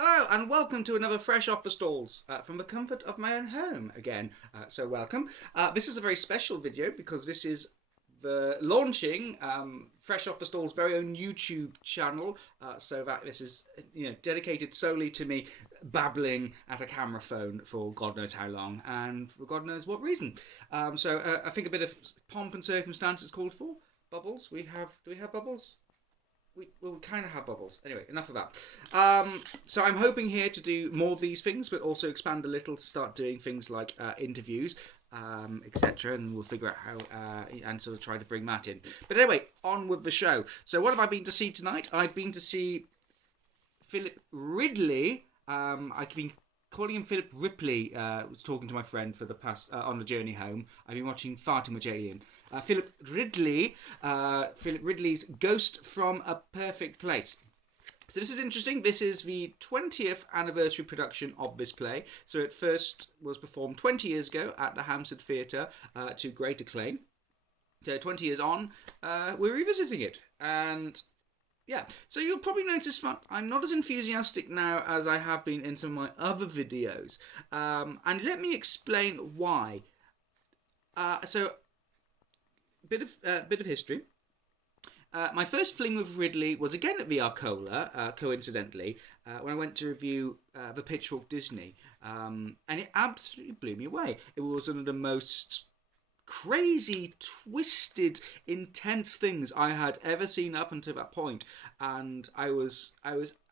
Hello and welcome to another Fresh Off the Stalls from the comfort of my own home again. So welcome. This is a very special video because this is the launching Fresh Off the Stalls' very own YouTube channel. So that this is dedicated solely to me babbling at a camera phone for God knows how long and for God knows what reason. So I think a bit of pomp and circumstance is called for. Bubbles. Do we have bubbles? We kind of have bubbles. Anyway, enough of that. So I'm hoping here to do more of these things, but also expand a little to start doing things like interviews, etc. And we'll figure out how and sort of try to bring that in. But anyway, on with the show. So what have I been to see tonight? I've been to see Philip Ridley. I've been calling him Philip Ripley. Was talking to my friend for the past on the journey home. I've been watching far too much Alien. Philip Ridley's Ghost from a Perfect Place. So this is interesting. This is the 20th anniversary production of this play. So it first was performed 20 years ago at the Hampstead Theatre to great acclaim. So 20 years on, we're revisiting it. And yeah, so you'll probably notice that I'm not as enthusiastic now as I have been in some of my other videos. And let me explain why. So bit of history. My first fling with Ridley was again at the Arcola, coincidentally, when I went to review the Pitchfork Disney, and it absolutely blew me away. It was one of the most crazy, twisted, intense things I had ever seen up until that point, and I was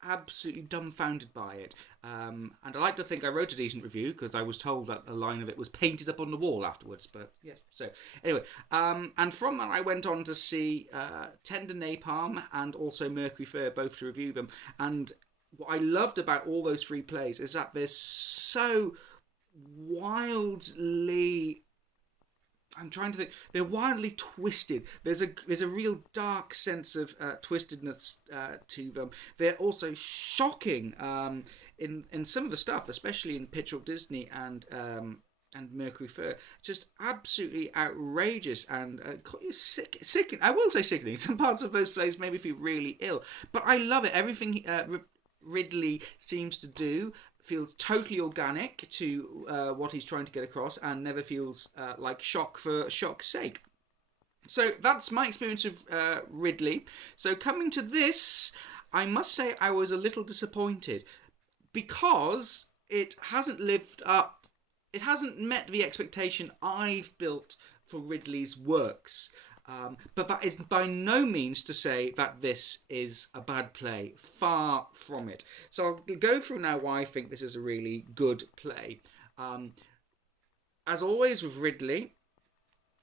absolutely dumbfounded by it. And I like to think I wrote a decent review because I was told that a line of it was painted up on the wall afterwards. But yeah, so anyway, and from that I went on to see Tender Napalm and also Mercury Fur, both to review them. And what I loved about all those three plays is that they're so wildly, I'm trying to think. They're wildly twisted. There's a real dark sense of twistedness to them. They're also shocking in some of the stuff, especially in Pitchfork Disney and Mercury Fur. Just absolutely outrageous and sickening. I will say sickening. Some parts of those plays made me feel really ill, but I love it. Everything Ridley seems to do feels totally organic to what he's trying to get across and never feels like shock for shock's sake. So that's my experience of Ridley. So coming to this, I must say I was a little disappointed because it hasn't lived up, it hasn't met the expectation I've built for Ridley's works. But that is by no means to say that this is a bad play. Far from it. So I'll go through now why I think this is a really good play. As always with Ridley,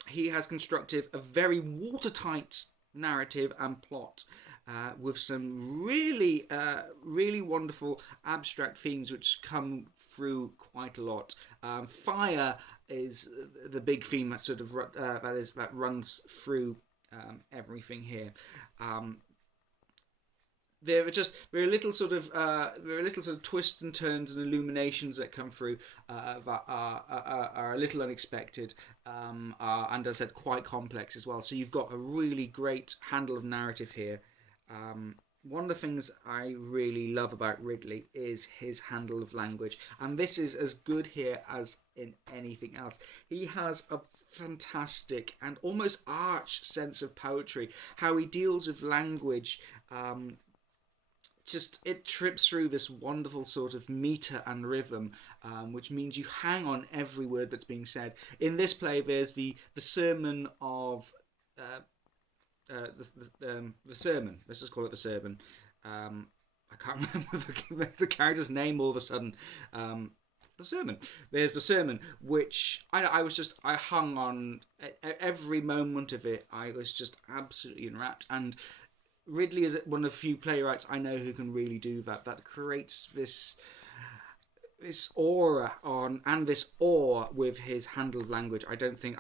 he has constructed a very watertight narrative and plot with some really, really wonderful abstract themes which come through quite a lot. Fire is the big theme that sort of that runs through everything here. There are little sort of twists and turns and illuminations that come through that are a little unexpected, and as I said, quite complex as well. So you've got a really great handle of narrative here. One of the things I really love about Ridley is his handle of language, and this is as good here as in anything else. He has a fantastic and almost arch sense of poetry, how he deals with language. It trips through this wonderful sort of meter and rhythm, which means you hang on every word that's being said. In this play, there's the sermon of the sermon. Let's just call it the sermon. I can't remember the character's name all of a sudden. The sermon. There's the sermon, which I hung on every moment of it. I was just absolutely enwrapped. And Ridley is one of the few playwrights I know who can really do that. That creates this aura and this awe with his handle of language. I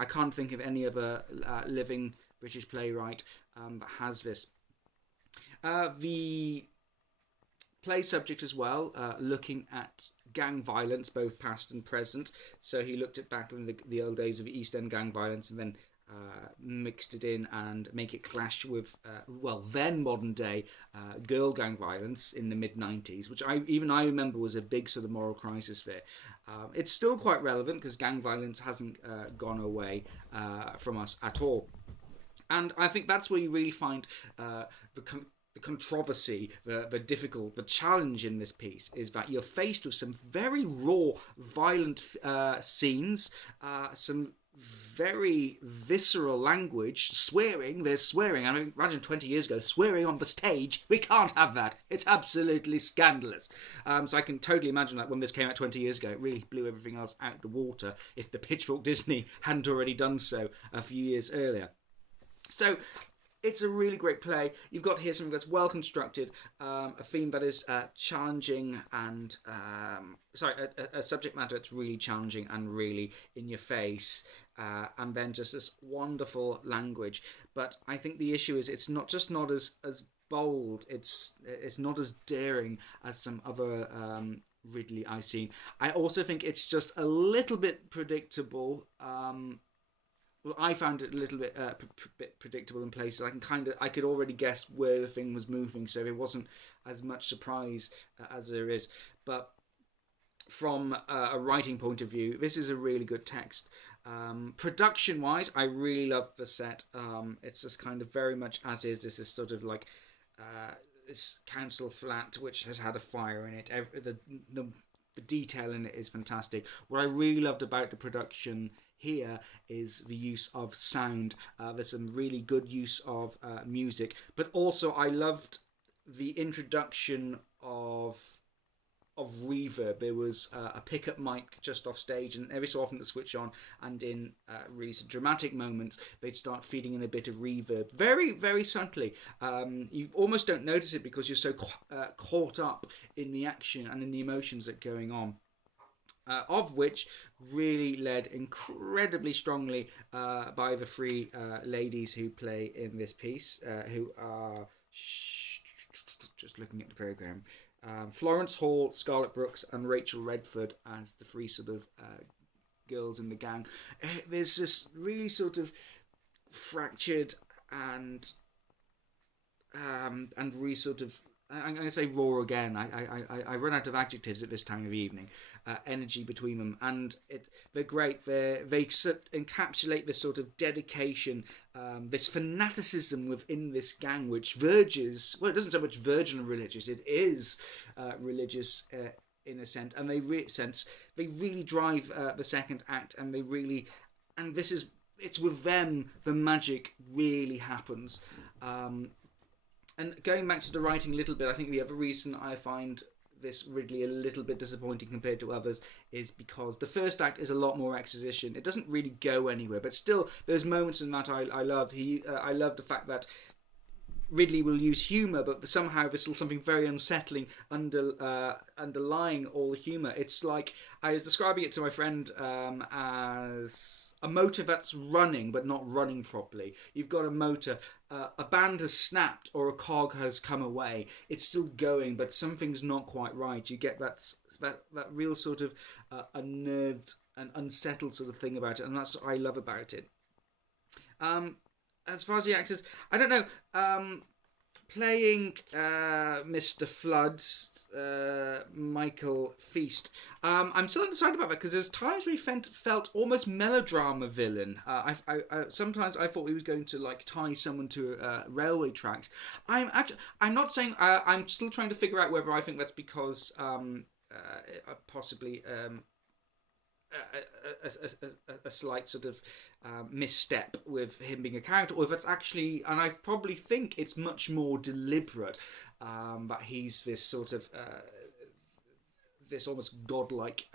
can't think of any other living British playwright that has this. The play subject as well, looking at gang violence, both past and present. So he looked at back in the old days of East End gang violence, and then mixed it in and make it clash with then modern day girl gang violence in the mid 90s, which I remember was a big sort of moral crisis there. It's still quite relevant because gang violence hasn't gone away from us at all. And I think that's where you really find the controversy, the difficult, the challenge in this piece is that you're faced with some very raw, violent scenes, some very visceral language, swearing. There's swearing. I mean, imagine 20 years ago, swearing on the stage. We can't have that. It's absolutely scandalous. So I can totally imagine that when this came out 20 years ago, it really blew everything else out the water if the Pitchfork Disney hadn't already done so a few years earlier. So it's a really great play. You've got here something that's well constructed, a theme that is challenging and a subject matter that's really challenging and really in your face, and then just this wonderful language. But I think the issue is it's not as bold. It's not as daring as some other Ridley I've seen. I also think it's just a little bit predictable. Well, I found it a little bit predictable in places. I could already guess where the thing was moving, so it wasn't as much surprise as there is. But from a writing point of view, this is a really good text. Production-wise, I really love the set. It's just kind of very much as is. This is sort of like this council flat which has had a fire in it. The detail in it is fantastic. What I really loved about the production here is the use of sound. There's some really good use of music, but also I loved the introduction of reverb. There was a pickup mic just off stage, and every so often to switch on, and in really some dramatic moments they'd start feeding in a bit of reverb, very, very subtly. You almost don't notice it because you're so caught up in the action and in the emotions that are going on. Of which really led incredibly strongly by the three ladies who play in this piece, who are just looking at the programme. Florence Hall, Scarlett Brooks, and Rachel Redford as the three sort of girls in the gang. There's this really sort of fractured and really sort of, I'm going to say raw again. I run out of adjectives at this time of evening. Energy between them, and they're great. They encapsulate this sort of dedication, this fanaticism within this gang, which verges. Well, it doesn't so much verge on religious. It is religious in a sense, and they really drive the second act, and it's with them the magic really happens. And going back to the writing a little bit, I think the other reason I find this Ridley a little bit disappointing compared to others is because the first act is a lot more exposition. It doesn't really go anywhere, but still there's moments in that I loved. I loved the fact that Ridley will use humour, but somehow there's still something very unsettling underlying all the humour. It's like, I was describing it to my friend as a motor that's running but not running properly. You've got a motor, a band has snapped or a cog has come away. It's still going, but something's not quite right. You get that real sort of unnerved and unsettled sort of thing about it, and that's what I love about it. As far as the actors, I don't know. Playing Mr. Flood's Michael Feast, I'm still undecided about that because there's times where he felt almost melodrama villain. Sometimes I thought he was going to like tie someone to railway tracks. I'm not saying. I'm still trying to figure out whether I think that's because possibly. A slight sort of misstep with him being a character, or if it's actually, and I probably think it's much more deliberate, that he's this sort of this almost godlike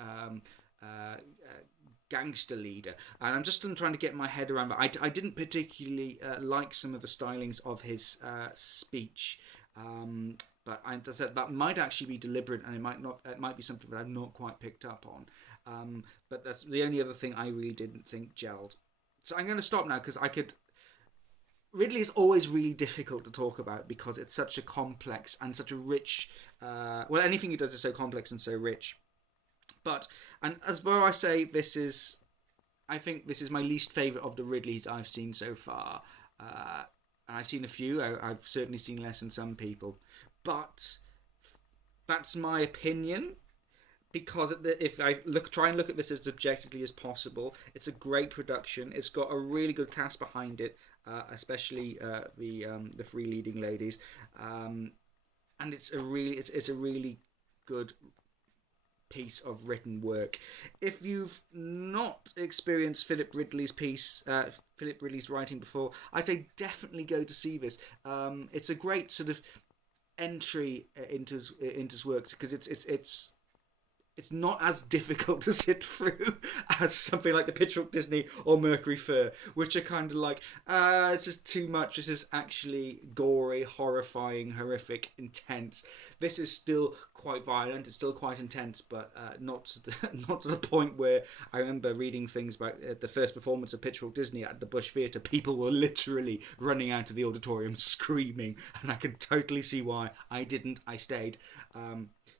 gangster leader, and I'm just trying to get my head around that. I didn't particularly like some of the stylings of his speech. But I said that might actually be deliberate, and it might be something that I've not quite picked up on. But that's the only other thing I really didn't think gelled. So I'm going to stop now because Ridley is always really difficult to talk about because it's such a complex and such a rich. Well, anything he does is so complex and so rich. And as though I say, this is I think this is my least favourite of the Ridleys I've seen so far. And I've seen a few. I've certainly seen less than some people. But that's my opinion. Because if I try and look at this as objectively as possible, it's a great production. It's got a really good cast behind it, especially the three leading ladies, and it's a really good piece of written work. If you've not experienced Philip Ridley's writing before, I say definitely go to see this. It's a great sort of entry into his works because it's not as difficult to sit through as something like the Pitchfork Disney or Mercury Fur, which are kind of like, it's just too much. This is actually gory, horrifying, horrific, intense. This is still quite violent. It's still quite intense, but not to the point where I remember reading things about the first performance of Pitchfork Disney at the Bush Theatre. People were literally running out of the auditorium screaming, and I can totally see why. I didn't. I stayed.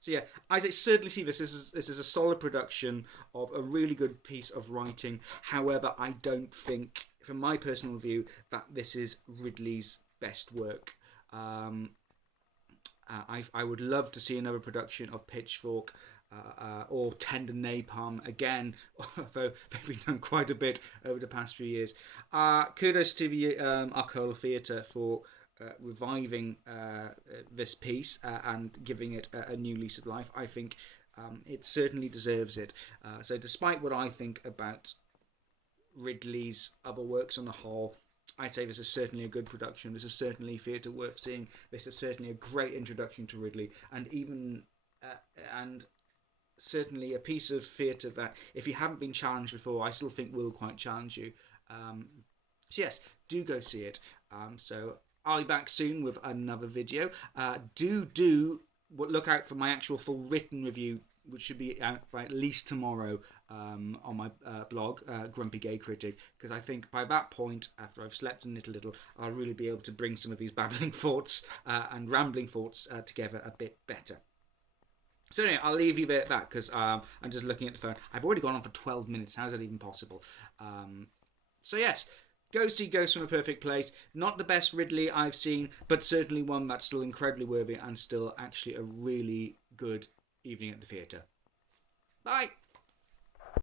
So yeah, I certainly see this. This is a solid production of a really good piece of writing. However, I don't think, from my personal view, that this is Ridley's best work. I would love to see another production of Pitchfork or Tender Napalm again, although they've been done quite a bit over the past few years. Kudos to the Arcola Theatre for reviving this piece and giving it a new lease of life. I think it certainly deserves it. So despite what I think about Ridley's other works on the whole, I say this is certainly a good production. This is certainly theatre worth seeing. This is certainly a great introduction to Ridley, and even and certainly a piece of theatre that, if you haven't been challenged before, I still think will quite challenge you. So yes, do go see it. So I'll be back soon with another video. Look out for my actual full written review, which should be out by at least tomorrow on my blog, Grumpy Gay Critic, because I think by that point, after I've slept and knit a little, I'll really be able to bring some of these babbling thoughts and rambling thoughts together a bit better. So anyway, I'll leave you there at that, because I'm just looking at the phone. I've already gone on for 12 minutes. How is that even possible? So yes, go see Ghost from a Perfect Place. Not the best Ridley I've seen, but certainly one that's still incredibly worthy and still actually a really good evening at the theatre. Bye!